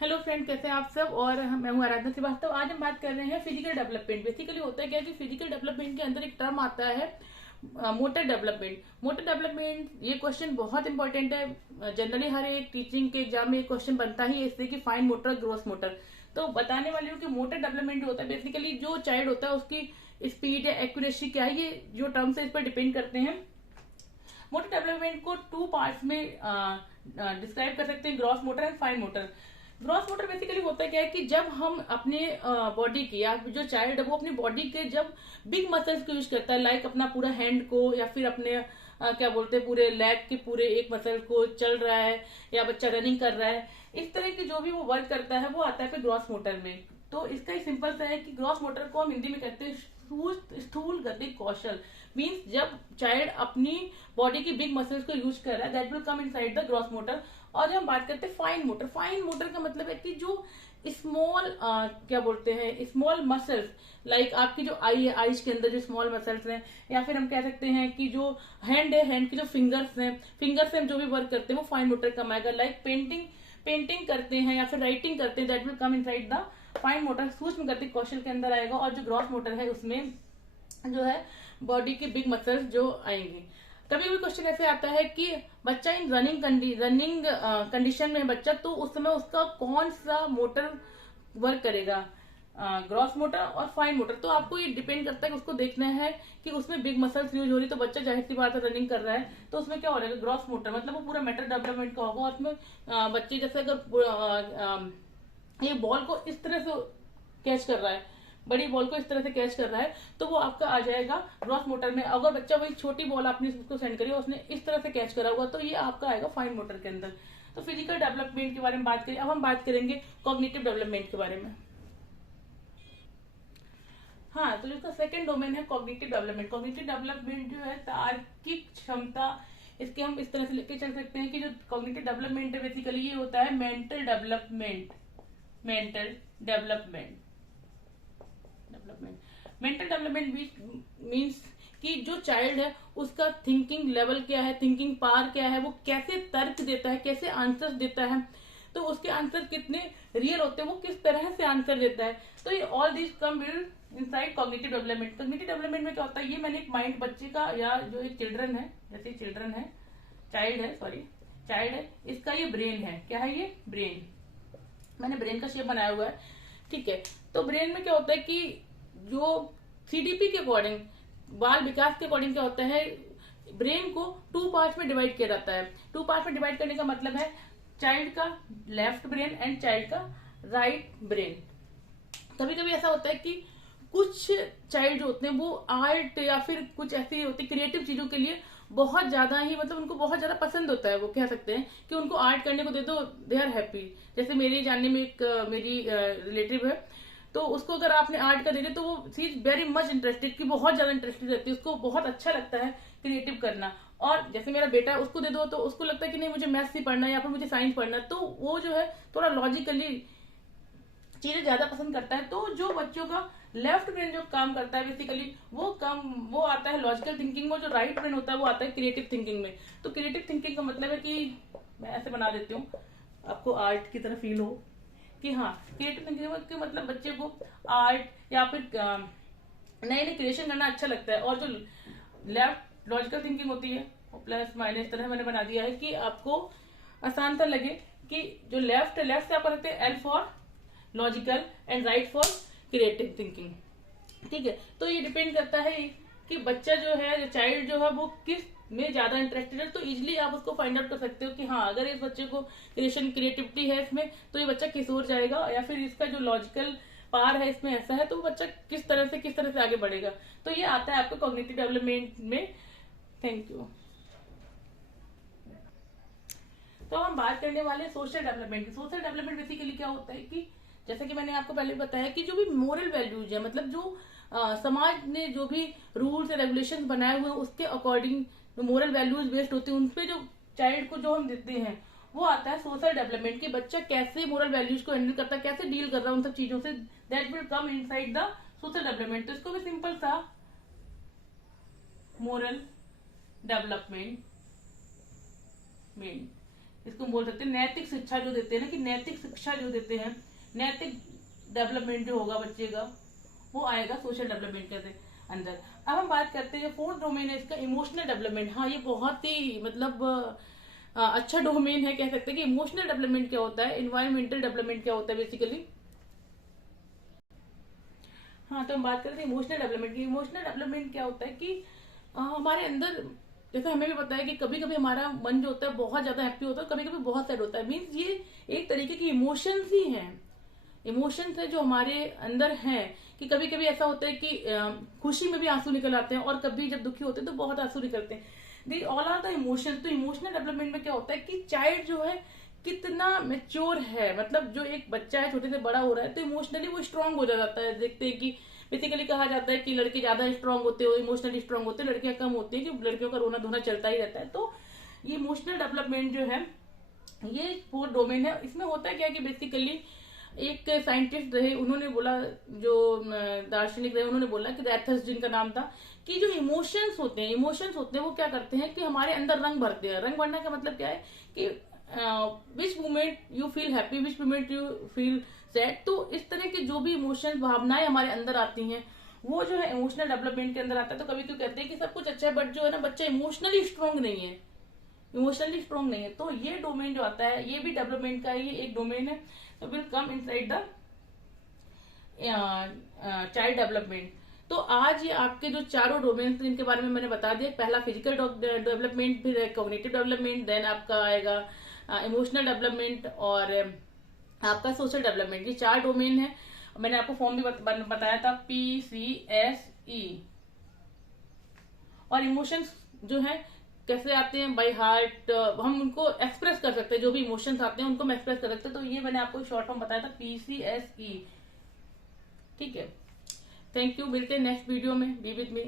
Hello friend, कैसे हैं आप सब। और मैं हूं आराधना श्रीवास्तव। आज हम बात कर रहे हैं फिजिकल डेवलपमेंट। बेसिकली होता है क्या कि फिजिकल डेवलपमेंट के अंदर एक टर्म आता है मोटर डेवलपमेंट। मोटर डेवलपमेंट, ये क्वेश्चन बहुत इंपॉर्टेंट है। जनरली हर एक टीचिंग के एग्जाम में एक क्वेश्चन बनता ही है इससे कि फाइन मोटर ग्रोस मोटर। तो बताने वाली हूँ कि मोटर डेवलपमेंट होता है बेसिकली जो चाइल्ड होता है उसकी स्पीड या एक्यूरेसी क्या है, ये जो टर्म्स है इस पर डिपेंड करते हैं। मोटर डेवलपमेंट को टू पार्ट्स में डिस्क्राइब कर सकते हैं, gross motor and fine motor. Gross motor basically होता क्या है कि जब हम अपने बॉडी की या जो चाइल्ड है वो अपनी बॉडी के जब बिग मसल्स को यूज करता है, लाइक अपना पूरा हैंड को या फिर अपने क्या बोलते हैं पूरे लेग के पूरे एक मसल को चल रहा है, या बच्चा रनिंग कर रहा है, इस तरह की जो भी वो वर्क करता है वो आता है फिर ग्रॉस मोटर में। तो इसका ही सिंपल सा है कि ग्रॉस मोटर को हम हिंदी में कहते हैं स्थूल गति कौशल। मीन्स जब चाइल्ड अपनी बॉडी की बिग मसल्स को यूज कर रहा है, that will come inside the gross motor. और जब हम बात करते हैं फाइन मोटर, फाइन मोटर का मतलब है कि जो स्मॉल क्या बोलते हैं स्मॉल मसल्स, लाइक आपकी जो आई है, आईज के अंदर जो स्मॉल मसल्स हैं, या फिर हम कह सकते हैं कि जो हैंड है, हैंड की जो फिंगर्स हैं, फिंगर से हम जो भी वर्क करते हैं वो फाइन मोटर कम आएगा। लाइक पेंटिंग करते हैं या फिर राइटिंग करते हैं, that will come inside the fine motor, सूक्ष्म गति कौशल के अंदर आएगा। और जो ग्रॉस मोटर है उसमें जो है बॉडी के बिग मसल्स जो आएंगे। कभी भी क्वेश्चन ऐसे आता है कि बच्चा इन रनिंग कंडीशन में है बच्चा, तो उस समय उसका कौन सा मोटर वर्क करेगा, ग्रॉस मोटर और फाइन मोटर। तो आपको ये डिपेंड करता है कि उसको देखना है कि उसमें बिग मसल्स यूज हो रही, तो बच्चा जाहिर सी बात है रनिंग कर रहा है तो उसमें क्या हो रहा है ग्रॉस मोटर, मतलब वो पूरा मेटर डेवलपमेंट का होगा। और उसमें बच्चे जैसे अगर ये बॉल को इस तरह से कैच कर रहा है, बड़ी बॉल को इस तरह से कैच कर रहा है, तो वो आपका आ जाएगा ग्रॉस मोटर में। अगर बच्चा वही छोटी बॉल आपने उसको सेंड करी उसने इस तरह से कैच करा हुआ, तो ये आपका आएगा फाइन मोटर के अंदर। तो फिजिकल डेवलपमेंट के बारे में बात करें। अब हम बात करेंगे कॉग्निटिव डेवलपमेंट के बारे में। हाँ, तो इसका सेकंड डोमेन है कॉग्निटिव डेवलपमेंट। कॉग्निटिव डेवलपमेंट जो है तार्किक क्षमता, इसके हम इस तरह से लेके चल सकते हैं कि जो कॉग्निटिव डेवलपमेंट है बेसिकली ये होता है mental development. Development mental development means कि जो चाइल्ड है उसका थिंकिंग लेवल क्या है, थिंकिंग पावर क्या है, वो कैसे तर्क देता है, कैसे आंसर्स देता है, तो उसके आंसर कितने रियल होते हैं, वो किस तरह से आंसर देता है। तो ये all this come will inside cognitive development. Cognitive development में क्या होता है, ये मैंने एक माइंड बच्चे का या जो एक चिल्ड्रन है, जैसे चिल्ड्रन है, चाइल्ड है, इसका ये ब्रेन है। क्या है ये ब्रेन, मैंने ब्रेन का शेप बनाया हुआ है, ठीक है। तो ब्रेन में क्या होता है कि जो सीडीपी के अकॉर्डिंग, बाल विकास के अकॉर्डिंग क्या होता है, ब्रेन को टू पार्ट में डिवाइड किया जाता है। टू पार्ट में डिवाइड करने का मतलब है चाइल्ड का लेफ्ट ब्रेन एंड चाइल्ड का राइट ब्रेन। कभी कभी ऐसा होता है कि कुछ चाइल्ड जो होते हैं वो आर्ट या फिर कुछ ऐसी होती क्रिएटिव चीजों के लिए बहुत ज्यादा ही, मतलब उनको बहुत ज्यादा पसंद होता है। वो कह सकते हैं कि उनको आर्ट करने को दे दो, दे आर हैप्पी। जैसे मेरे जानने में एक मेरी रिलेटिव है, तो उसको अगर आपने आर्ट का दे दिया तो वो सी इज वेरी मच इंटरेस्टेड, कि बहुत ज्यादा इंटरेस्टेड रहती है, उसको बहुत अच्छा लगता है क्रिएटिव करना। और जैसे मेरा बेटा है उसको दे दो तो उसको लगता है कि नहीं मुझे मैथ्स ही पढ़ना है या फिर मुझे साइंस पढ़ना है, तो वो जो है थोड़ा लॉजिकली चीजें ज्यादा पसंद करता है। तो जो बच्चों का लेफ्ट ब्रेन जो काम करता है बेसिकली वो आता है लॉजिकल थिंकिंग में, जो राइट ब्रेन होता है वो आता है क्रिएटिव थिंकिंग में। तो क्रिएटिव थिंकिंग का मतलब है कि मैं ऐसे बना देती हूँ आपको आर्ट की तरह फील हो कि हाँ, क्रिएटिव थिंकिंग के मतलब बच्चे को आर्ट या फिर नए नए क्रिएशन करना अच्छा लगता है। और जो लेफ्ट लॉजिकल थिंकिंग होती है प्लस माइनस तरह मैंने बना दिया है कि आपको आसान सा लगे कि जो लेफ्ट से आप करते हैं L for logical and right for creative thinking, ठीक है। तो ये डिपेंड करता है कि बच्चा जो है, जो चाइल्ड जो है वो किस में ज्यादा इंटरेस्टेड है। तो इजिली आप उसको फाइंड आउट कर सकते हो कि हाँ, अगर इस बच्चे को क्रिएटिविटी है इसमें तो ये बच्चा किस ओर जाएगा, या फिर इसका जो लॉजिकल पार है इसमें ऐसा है तो वो बच्चा किस तरह से आगे बढ़ेगा। तो ये आता है आपको कॉग्निटिव डेवलपमेंट में। Thank you. तो हम बात करने वाले social development. Social development basically क्या होता है कि जैसे कि मैंने आपको पहले बताया कि जो भी मोरल वैल्यूज है, मतलब जो समाज ने जो भी रूल्स एंड रेगुलेशंस बनाए हुए हैं उसके अकॉर्डिंग मोरल वैल्यूज बेस्ड होती है, उनपे जो चाइल्ड को जो हम देते हैं वो आता है सोशल डेवलपमेंट। कि बच्चा कैसे मोरल वैल्यूज को हैंडल करता है, कैसे डील कर रहा है उन सब चीजों से, that will come inside the social development. तो इसको भी सिंपल सा मोरल डेवलपमेंट इसको हम बोल सकते हैं नैतिक शिक्षा जो देते हैं ना, कि नैतिक शिक्षा जो देते हैं, नैतिक डेवलपमेंट जो होगा बच्चे का वो आएगा सोशल डेवलपमेंट के अंदर। अब हम बात करते हैं जो फोर्थ डोमेन है इसका, इमोशनल डेवलपमेंट। हाँ, ये बहुत ही मतलब अच्छा डोमेन है, कह सकते हैं कि इमोशनल डेवलपमेंट क्या होता है, इन्वायरमेंटल डेवलपमेंट क्या होता है बेसिकली। हाँ, तो हम बात करते हैं इमोशनल डेवलपमेंट की। इमोशनल डेवलपमेंट क्या होता है कि हमारे अंदर, जैसे हमें भी पता है कि कभी कभी हमारा मन जो होता है बहुत ज्यादा हैप्पी होता है, कभी कभी बहुत सैड होता है। मीन्स ये एक तरीके की इमोशंस ही हैं, इमोशंस है जो हमारे अंदर हैं। कि कभी कभी ऐसा होता है कि खुशी में भी आंसू निकल आते हैं, और कभी जब दुखी होते हैं तो बहुत आंसू निकलते हैं। These all are the emotions. तो इमोशनल डेवलपमेंट में क्या होता है कि चाइल्ड जो है कितना मेच्योर है, मतलब जो एक बच्चा है छोटे से बड़ा हो रहा है तो इमोशनली वो स्ट्रांग हो जाता है। देखते हैं कि बेसिकली कहा जाता है कि लड़के ज्यादा स्ट्रांग होते हो, इमोशनली स्ट्रांग होते हैं, लड़कियां कम होती है, कि लड़कियों का रोना धोना चलता ही रहता है। तो ये इमोशनल डेवलपमेंट जो है ये फोर्थ डोमेन है। इसमें होता है क्या कि बेसिकली एक साइंटिस्ट रहे, उन्होंने बोला, जो दार्शनिक रहे, उन्होंने बोला कि रैथस जिनका नाम था, कि जो इमोशंस होते हैं वो क्या करते हैं कि हमारे अंदर रंग भरते हैं। रंग भरने का मतलब क्या है कि which moment you feel happy, which moment you feel sad. तो इस तरह की जो भी इमोशंस, भावनाएं हमारे अंदर आती हैं वो जो है इमोशनल डेवलपमेंट के अंदर आता है। तो कभी क्यों कहते हैं कि सब कुछ अच्छा है, बट जो है ना बच्चा इमोशनली स्ट्रांग नहीं है, इमोशनली स्ट्रांग नहीं है। तो ये डोमेन जो आता है ये भी डेवलपमेंट का ही एक डोमेन है। तो will come inside the child development. तो आज ये आपके जो चारों डोमेन थे इनके बारे में मैंने बता दिया। पहला फिजिकल डेवलपमेंट, फिर कॉग्निटिव डेवलपमेंट, देन आपका आएगा इमोशनल डेवलपमेंट और आपका सोशल डेवलपमेंट। ये 4 डोमेन है। मैंने आपको फॉर्म भी बताया था, PCSE। और इमोशंस जो है कैसे आते हैं, बाय हार्ट, हम उनको एक्सप्रेस कर सकते हैं, जो भी इमोशंस आते हैं उनको हम एक्सप्रेस कर सकते हैं। तो ये मैंने आपको शॉर्ट फॉर्म बताया था, PCSE। ठीक है, थैंक यू, मिलते हैं नेक्स्ट वीडियो में। Be with me.